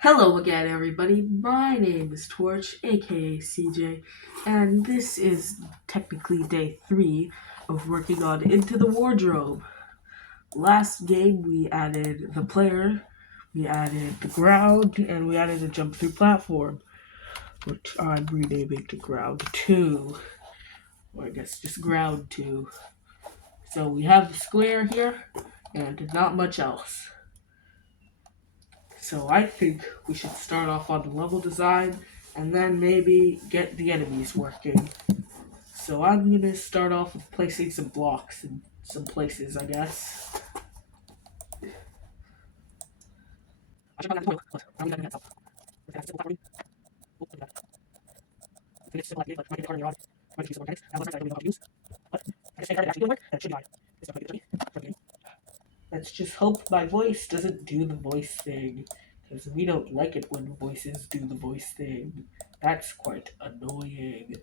Hello again, everybody. My name is Torch, aka CJ, and this is technically day 3 of working on Into the Wardrobe. Last game, we added the player, we added the ground, and we added a jump through platform, which I'm renaming to Ground 2, or I guess just Ground 2. So we have the square here, and not much else. So I think we should start off on the level design and then maybe get the enemies working. So I'm gonna start off with placing some blocks in some places, I guess. Let's just hope my voice doesn't do the voice thing, because we don't like it when voices do the voice thing. That's quite annoying.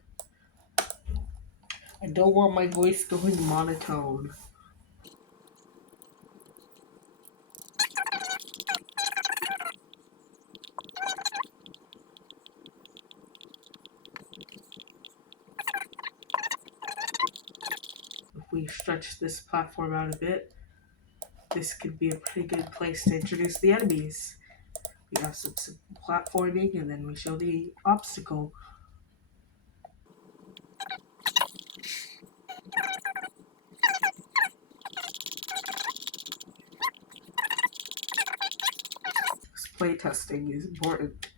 I don't want my voice going monotone. If we stretch this platform out a bit, this could be a pretty good place to introduce the enemies. We have some simple platforming, and then we show the obstacle. This playtesting is important.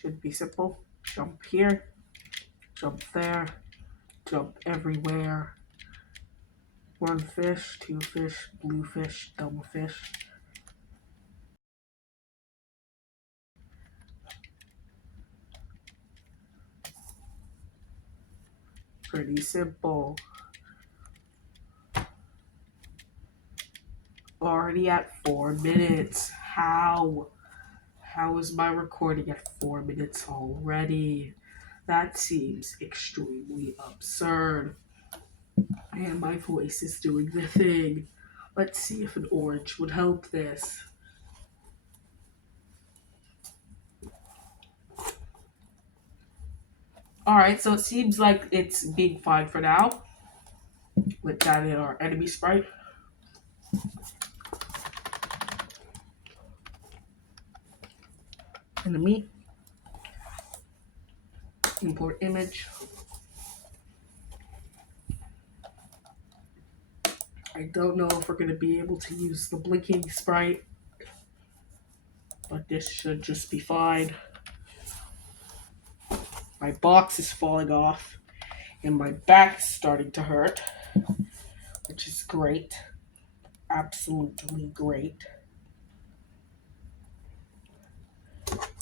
Should be simple. Jump here, jump there, jump everywhere. One fish, two fish, blue fish, double fish. Pretty simple. Already at 4 minutes. How? How is my recording at 4 minutes already? That seems extremely absurd. And my voice is doing the thing. Let's see if an orange would help this. Alright, so it seems like it's being fine for now. Let's add in our enemy sprite. Enemy. Import image. I don't know if we're going to be able to use the blinking sprite, but this should just be fine. My box is falling off, and my back is starting to hurt, which is great. Absolutely great.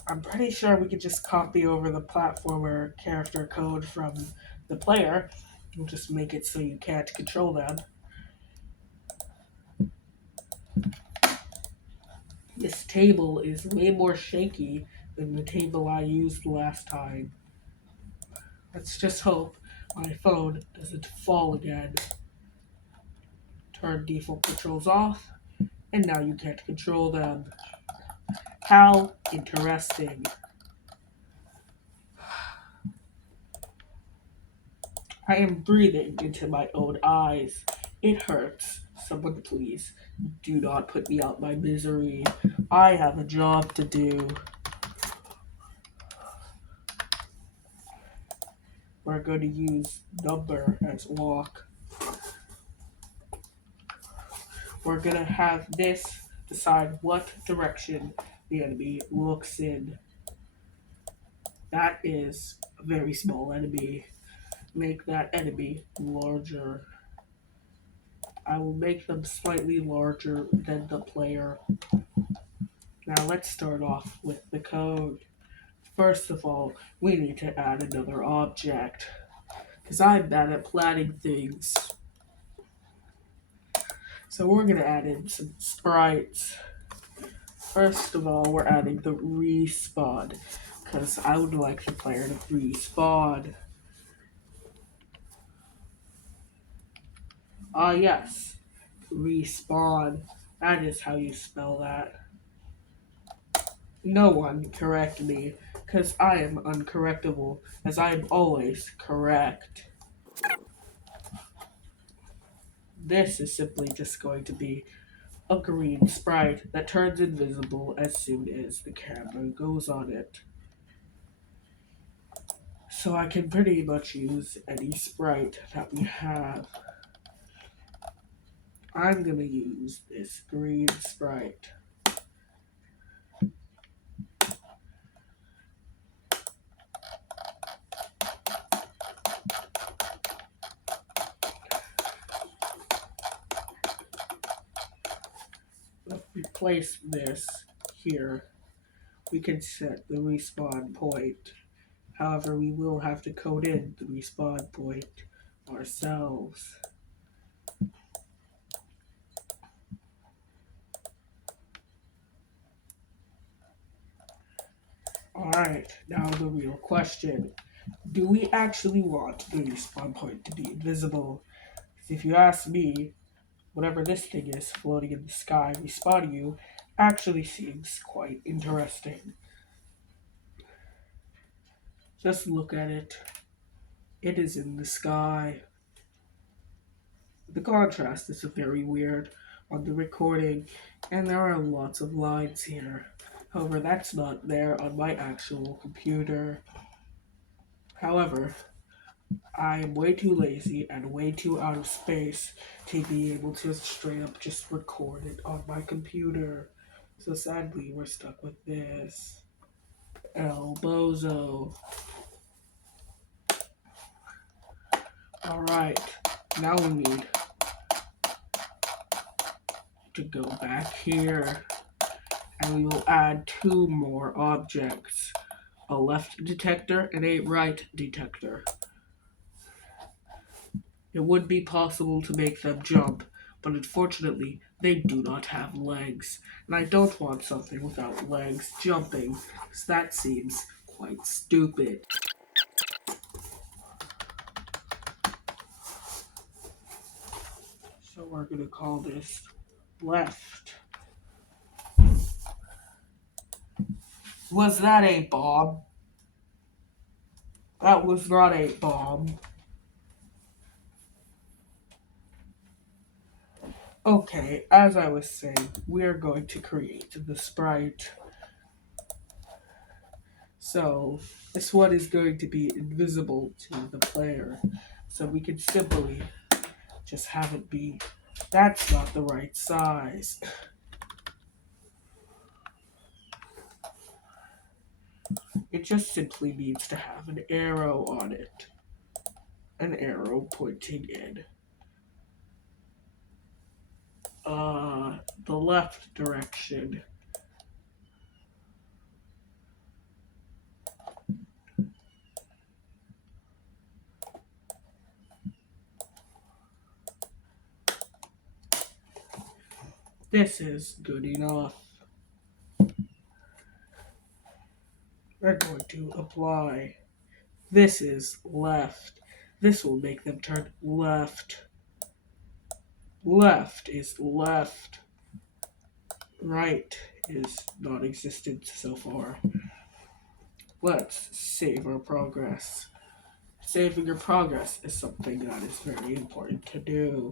I'm pretty sure we could just copy over the platformer character code from the player and just make it so you can't control them. This table is way more shaky than the table I used last time. Let's just hope my phone doesn't fall again. Turn default controls off, and now you can't control them. How interesting. I am breathing into my own eyes. It hurts. Someone please do not put me out my misery. I have a job to do. We're going to use number as walk. We're going to have this decide what direction the enemy looks in. That is a very small enemy. Make that enemy larger. I will make them slightly larger than the player. Now let's start off with the code. First of all, we need to add another object, because I'm bad at planning things. So we're going to add in some sprites. First of all, we're adding the respawn, because I would like the player to respawn. Ah, yes, respawn. That is how you spell that. No one correct me, because I am uncorrectable, as I am always correct. This is simply just going to be a green sprite that turns invisible as soon as the camera goes on it. So I can pretty much use any sprite that we have. I'm gonna use this green sprite. If we place this here, we can set the respawn point. However, we will have to code in the respawn point ourselves. Alright, now the real question. Do we actually want the respawn point to be invisible? Because if you ask me, whatever this thing is floating in the sky respawning you actually seems quite interesting. Just look at it. It is in the sky. The contrast is very weird on the recording, and there are lots of lines here. However, that's not there on my actual computer. However, I am way too lazy and way too out of space to be able to straight up just record it on my computer. So sadly, we're stuck with this. El Bozo. Alright, now we need to go back here and we will add two more objects, a left detector and a right detector. It would be possible to make them jump, but unfortunately they do not have legs, and I don't want something without legs jumping, because that seems quite stupid. So we're going to call this left. Was that a bomb? That was not a bomb. Okay, as I was saying, we are going to create the sprite. So, this one is going to be invisible to the player. So we can simply just have it be, that's not the right size. It just simply needs to have an arrow on it. An arrow pointing in the left direction. This is good enough. We're going to apply. This is left. This will make them turn left. Left is left. Right is non-existent so far. Let's save our progress. Saving your progress is something that is very important to do.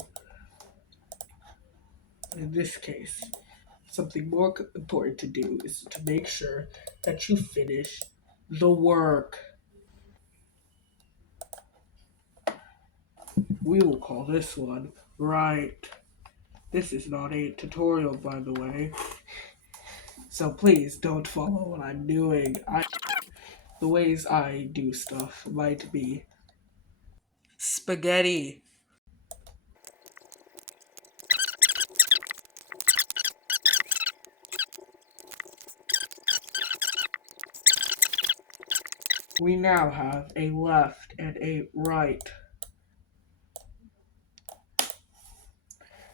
In this case, something more important to do is to make sure that you finish the work. We will call this one right. This is not a tutorial, by the way, so please don't follow what I'm doing. The ways I do stuff might be spaghetti. We now have a left and a right.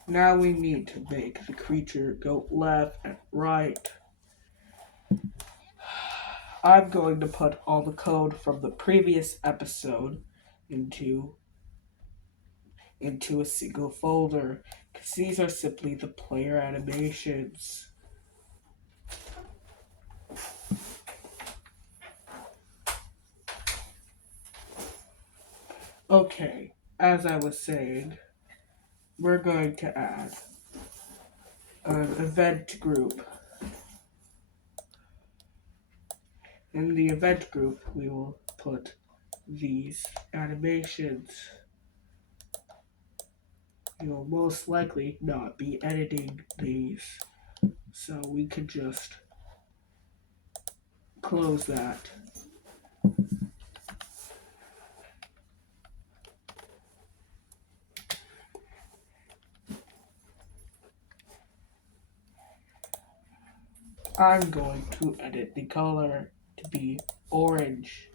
Now we need to make the creature go left and right. I'm going to put all the code from the previous episode into a single folder, because these are simply the player animations. Okay, as I was saying, we're going to add an event group. In the event group, we will put these animations. You will most likely not be editing these, so we can just close that. I'm going to edit the color to be orange,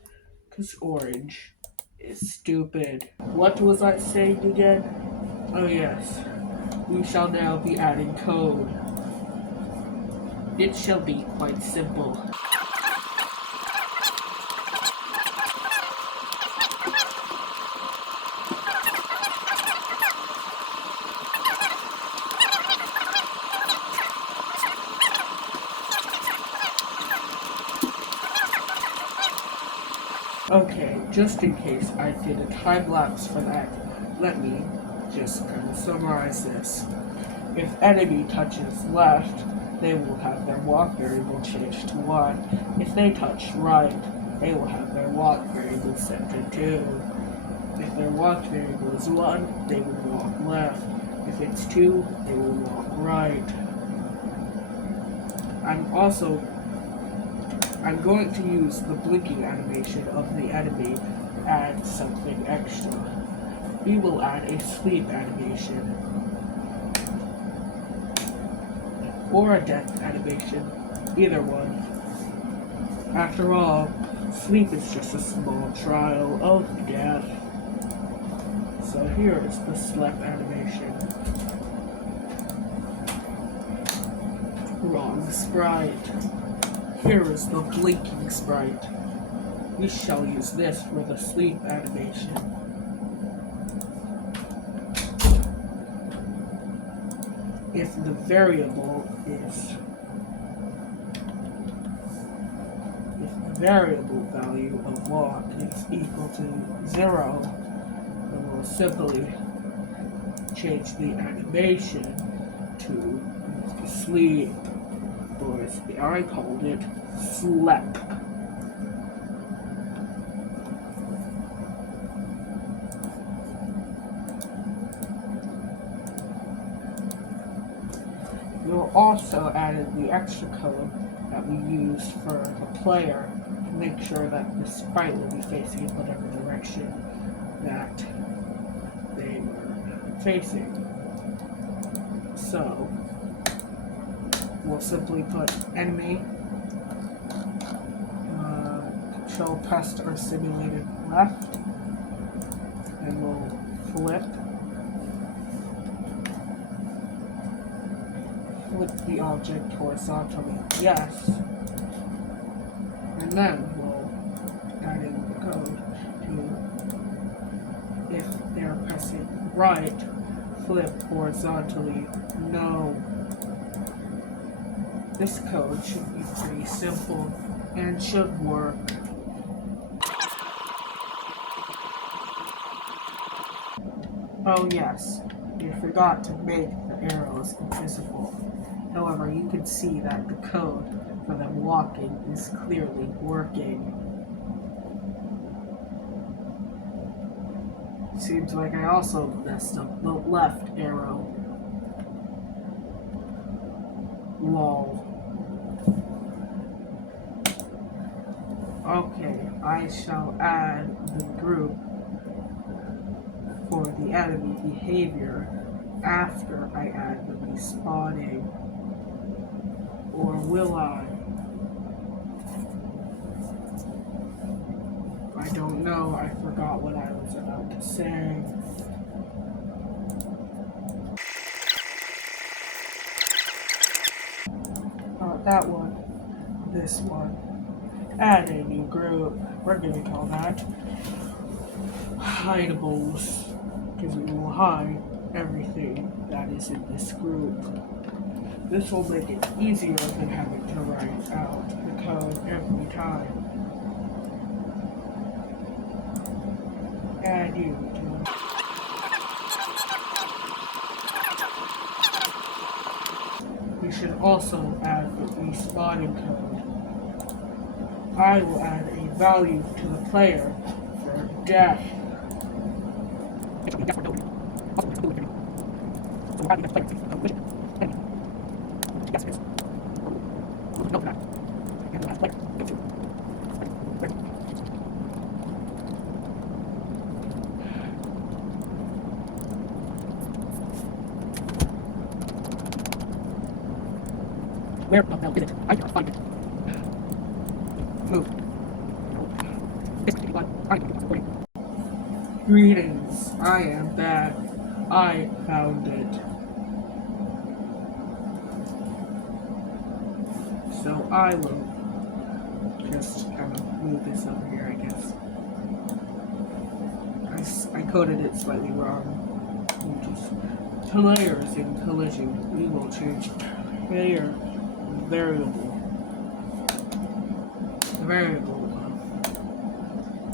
because orange is stupid. What was I saying again? Oh yes, we shall now be adding code. It shall be quite simple. Okay, just in case I did a time lapse for that, let me just kind of summarize this. If enemy touches left, they will have their walk variable changed to 1. If they touch right, they will have their walk variable set to 2. If their walk variable is 1, they will walk left. If it's 2, they will walk right. I'm going to use the blinking animation of the enemy to add something extra. We will add a sleep animation. Or a death animation. Either one. After all, sleep is just a small trial of death. So here is the sleep animation. Wrong sprite. Here is the blinking sprite. We shall use this for the sleep animation. If the variable value of walk is equal to 0, then we'll simply change the animation to sleep, or as I called it, slept. We'll also add the extra code that we used for the player to make sure that the sprite will be facing in whatever direction that they were facing. So, we'll simply put enemy, control pressed or simulated left, and we'll flip the object horizontally, yes, and then we'll add in the code to, if they're pressing right, flip horizontally, no. This code should be pretty simple and should work. Oh yes, you forgot to make the arrows invisible. However, you can see that the code for them walking is clearly working. Seems like I also messed up the left arrow. Lol. Okay, I shall add the group for the enemy behavior after I add the respawning. Or will I? I don't know. I forgot what I was about to say. Not that one. This one. Add a new group. We're going to call that hideables, because we will hide everything that is in this group. This will make it easier than having to write out the code every time. Add you we should also add the respawning code. I will add a value to the player for death. Where now is it? I cannot find it. Move. Greetings. I am bad. I found it. So I will just kind of move this over here, I guess. I coded it slightly wrong. Players in collision. We will change player variable.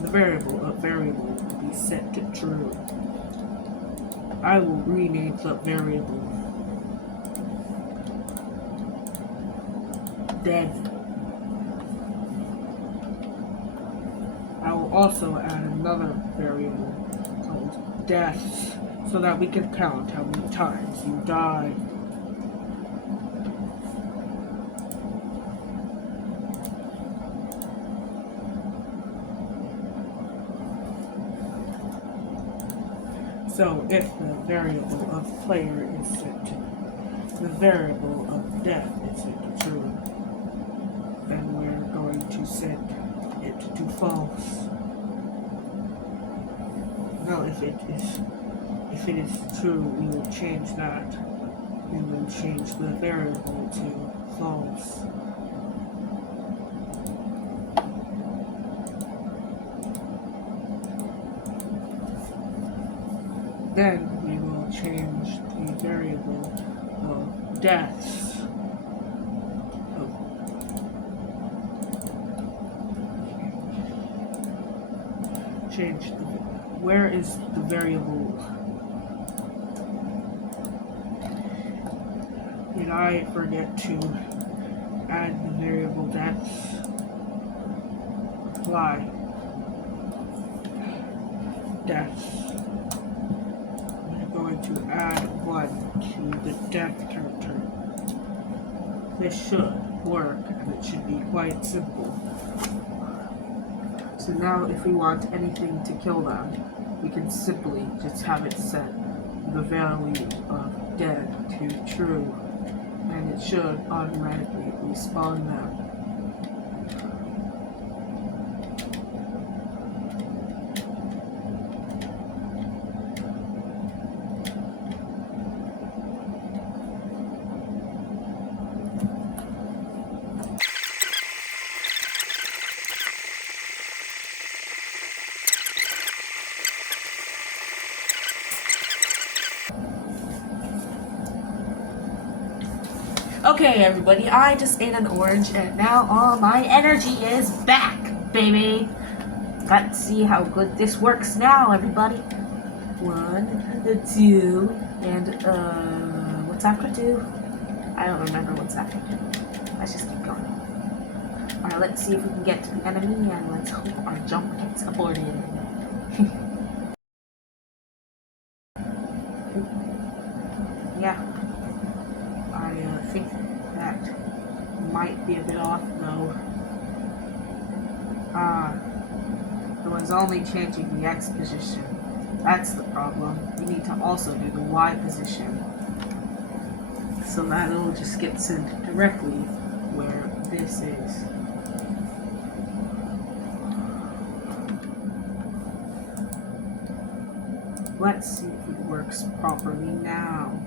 The variable of variable will be set to true. I will rename the variable dead. I will also add another variable called deaths so that we can count how many times you die. So if the variable of player is set to the variable of death is set to true, then we're going to set it to false. Now if it is true, we will change that. We will change the variable to false. Then we will change the variable of deaths. Change the, where is the variable? Did I forget to add the variable deaths? Apply. Deaths. Going to add 1 to the death counter. This should work, and it should be quite simple. So now if we want anything to kill them, we can simply just have it set the value of dead to true, and it should automatically respawn them. Okay, everybody, I just ate an orange, and now all my energy is back, baby. Let's see how good this works now, everybody. 1, 2, and, what's after 2? I don't remember what's after 2. Let's just keep going. Alright, let's see if we can get to the enemy, and let's hope our jump gets aborted. Yeah. I think that might be a bit off, though. It was only changing the X position. That's the problem. We need to also do the Y position. So that it'll just get sent directly where this is. Let's see if it works properly now.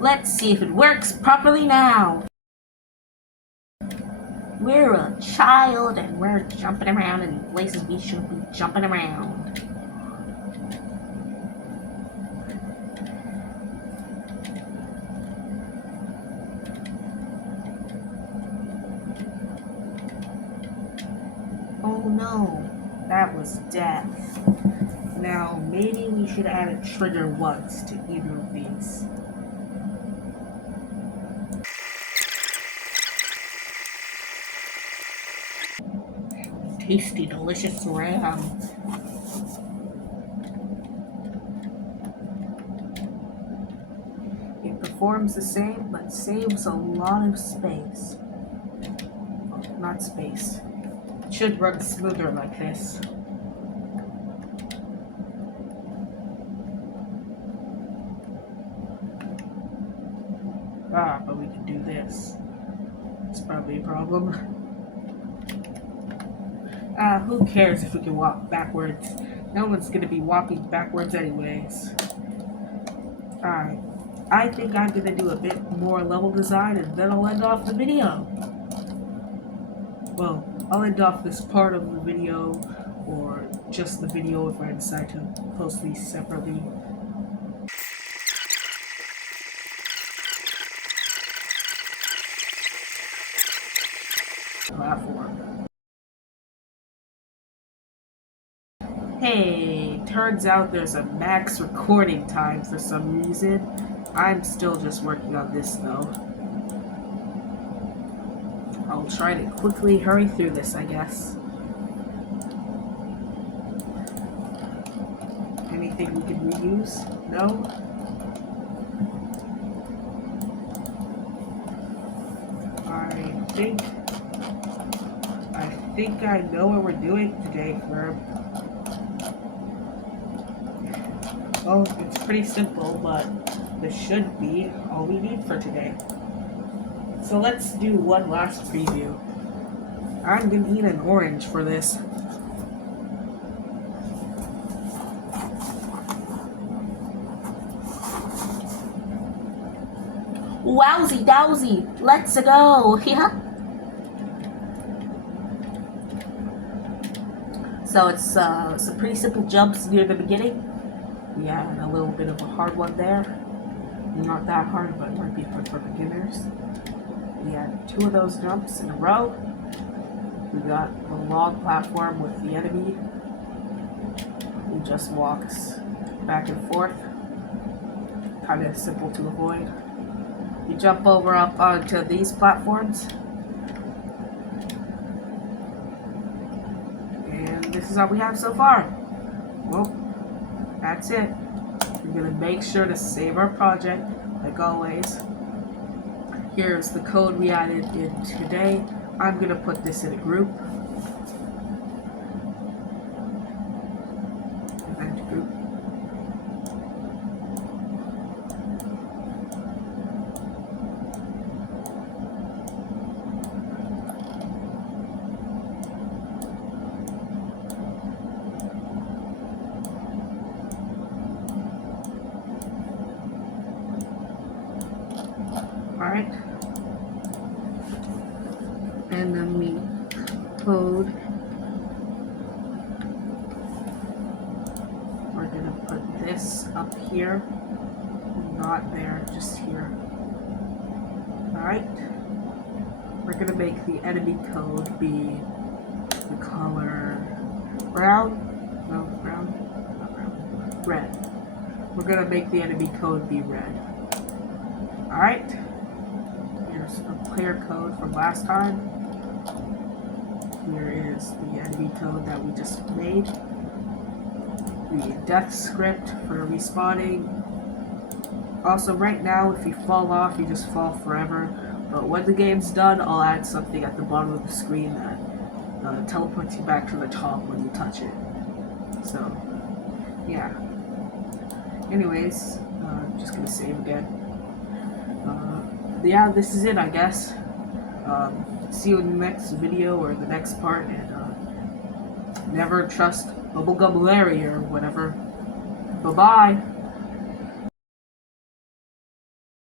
Let's see if it works properly now. We're a child and we're jumping around in places we shouldn't be jumping around. Oh no. That was death. Now, maybe we should add a trigger once to either of these. Tasty, delicious ram. It performs the same, but saves a lot of space. Oh, not space. It should run smoother like this. Ah, but we can do this. It's probably a problem. Who cares if we can walk backwards? No one's gonna be walking backwards anyways. Alright. I think I'm gonna do a bit more level design and then I'll end off the video. Well, I'll end off this part of the video or just the video if I decide to post these separately. Platform. Hey, turns out there's a max recording time for some reason. I'm still just working on this though. I'll try to quickly hurry through this, I guess. Anything we can reuse? No? I think I know what we're doing today, Verb. Well, it's pretty simple, but this should be all we need for today. So let's do one last preview. I'm gonna eat an orange for this. Wowzy dowsy, let's go! Yeah. So it's some pretty simple jumps near the beginning. Yeah, and a little bit of a hard one there. Not that hard, but might be for beginners. We had 2 of those jumps in a row. We got a log platform with the enemy who just walks back and forth. Kind of simple to avoid. You jump over up onto these platforms. And this is all we have so far. Well, that's it. We're gonna make sure to save our project, like always. Here's the code we added in today. I'm gonna put this in a group. Event group. Alright. And then we code. We're gonna put this up here. Not there, just here. Alright. We're gonna make the enemy code be the color brown. No, brown. Not brown. Red. We're gonna make the enemy code be red. Alright. Here's a player code from last time. Here is the enemy code that we just made. The death script for respawning. Also, right now, if you fall off, you just fall forever. But when the game's done, I'll add something at the bottom of the screen that teleports you back to the top when you touch it. So, yeah. Anyways, just gonna save again. Yeah, this is it, I guess. See you in the next video or the next part, and never trust Bubblegum Larry or whatever. Bye-bye!